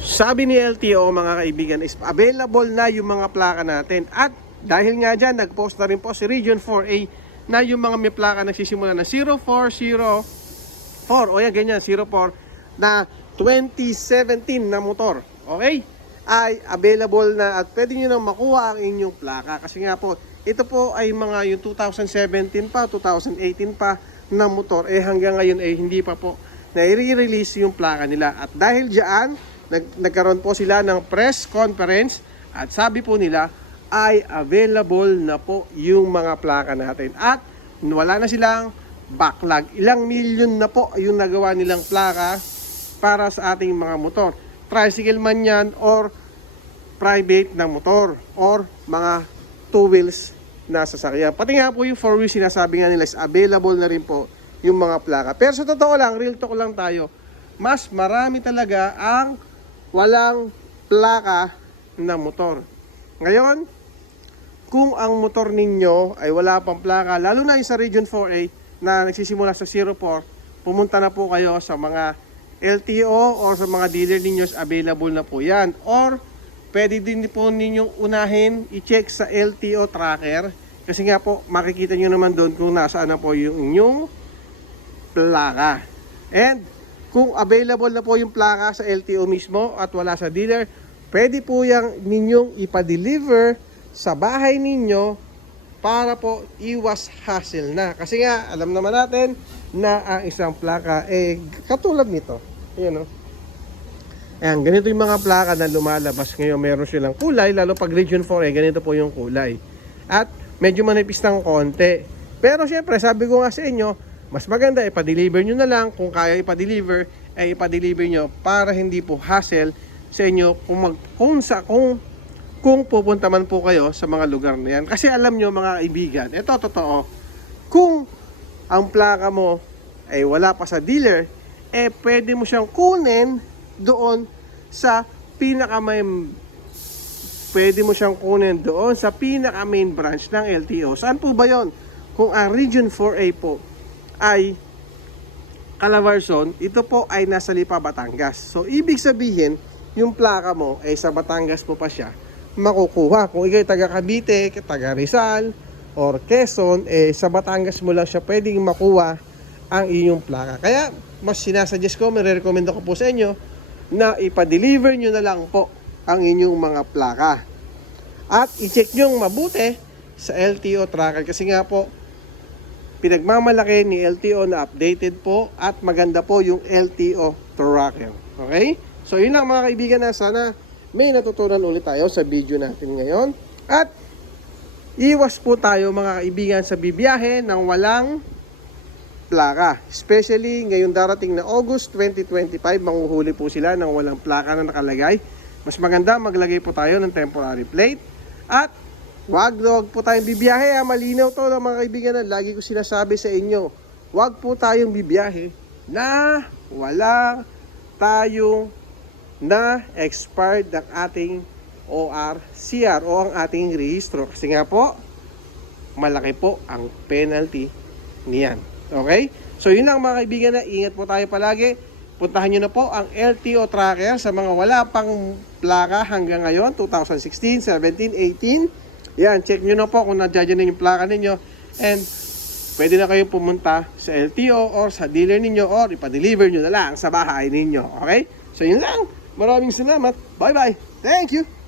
Sabi ni LTO mga kaibigan is available na yung mga plaka natin. At dahil nga dyan, nag-post na rin po si Region 4A na yung mga may plaka nagsisimula na 0404 o yan ganyan 04 na 2017 na motor. Okay? Ay available na at pwede nyo nang makuha ang inyong plaka. Kasi nga po, ito po ay mga yung 2017 pa, 2018 pa na motor. Eh hanggang ngayon eh hindi pa po na i-release yung plaka nila. At dahil diyan, nag nagkaroon po sila ng press conference at sabi po nila ay available na po yung mga plaka natin. At wala na silang backlog. Ilang million na po yung nagawa nilang plaka para sa ating mga motor. Tricycle man yan or private na motor or mga two wheels na sasakyan. Pati nga po yung four wheels sinasabi nga nila is available na rin po yung mga plaka. Pero sa totoo lang, real talk lang tayo, mas marami talaga ang walang plaka na motor. Ngayon, kung ang motor ninyo ay wala pang plaka, lalo na yung sa Region 4A na nagsisimula sa 04, pumunta na po kayo sa mga LTO or sa mga dealer ninyo available na po yan. Or pwede din po ninyong unahin i-check sa LTO tracker kasi nga po makikita nyo naman doon kung nasaan na po yung inyong plaka. And kung available na po yung plaka sa LTO mismo at wala sa dealer, pwede po yung ninyong ipa-deliver sa bahay ninyo para po iwas hassle na. Kasi nga, alam naman natin na ang isang plaka, eh, katulad nito. Ayan o. Ayan, ganito yung mga plaka na lumalabas ngayon. Meron silang kulay, lalo pag Region 4, eh, ganito po yung kulay. At medyo manipis ng konti. Pero syempre, sabi ko nga sa inyo, mas maganda ipa-deliver nyo na lang. Kung kaya ipa-deliver, eh ipa-deliver nyo para hindi po hassle sa inyo kung, mag, kung, sa, kung, kung pupunta man po kayo sa mga lugar na yan. Kasi alam nyo mga kaibigan, ito totoo, kung ang plaka mo ay wala pa sa dealer, eh pwede mo siyang kunin doon sa pinaka may pwede mo siyang kunin doon sa pinaka main branch ng LTO. Saan po ba yon? Kung ang Region 4A po ay Calabarzon, ito po ay nasa Lipa, Batangas. So, ibig sabihin, yung plaka mo ay sa Batangas mo pa siya makukuha. Kung ikaw taga Cavite, taga Rizal, or Quezon, eh, sa Batangas mo lang siya pwedeng makuha ang inyong plaka. Kaya, mas sinasuggest ko, may-recommend ko po sa inyo na ipa-deliver nyo na lang po ang inyong mga plaka. At i-check nyo mabuti sa LTO tracker kasi nga po, pinagmamalaki ni LTO na updated po at maganda po yung LTO tracker. Okay? So yun lang mga kaibigan na sana may natutunan ulit tayo sa video natin ngayon. At iwas po tayo mga kaibigan sa bibiyahe ng walang plaka. Especially ngayong darating na August 2025, manguhuli po sila ng walang plaka na nakalagay. Mas maganda maglagay po tayo ng temporary plate. At wag wag po tayong bibiyahe. Ha. Malinaw to ng mga kaibigan na lagi ko sinasabi sa inyo. Wag po tayong bibiyahe na wala tayong na expired ang ating ORCR o ang ating rehistro. Kasi nga po, malaki po ang penalty niyan. Okay? So yun lang mga kaibigan na ingat po tayo palagi. Puntahan nyo na po ang LTO tracker sa mga wala pang plaka hanggang ngayon, 2016, 17, 18. Yan, check nyo na po kung nadyan na yung plaka ninyo. And pwede na kayong pumunta sa LTO or sa dealer ninyo or ipa-deliver nyo na lang sa bahay ninyo. Okay? So yun lang. Maraming salamat. Bye-bye. Thank you.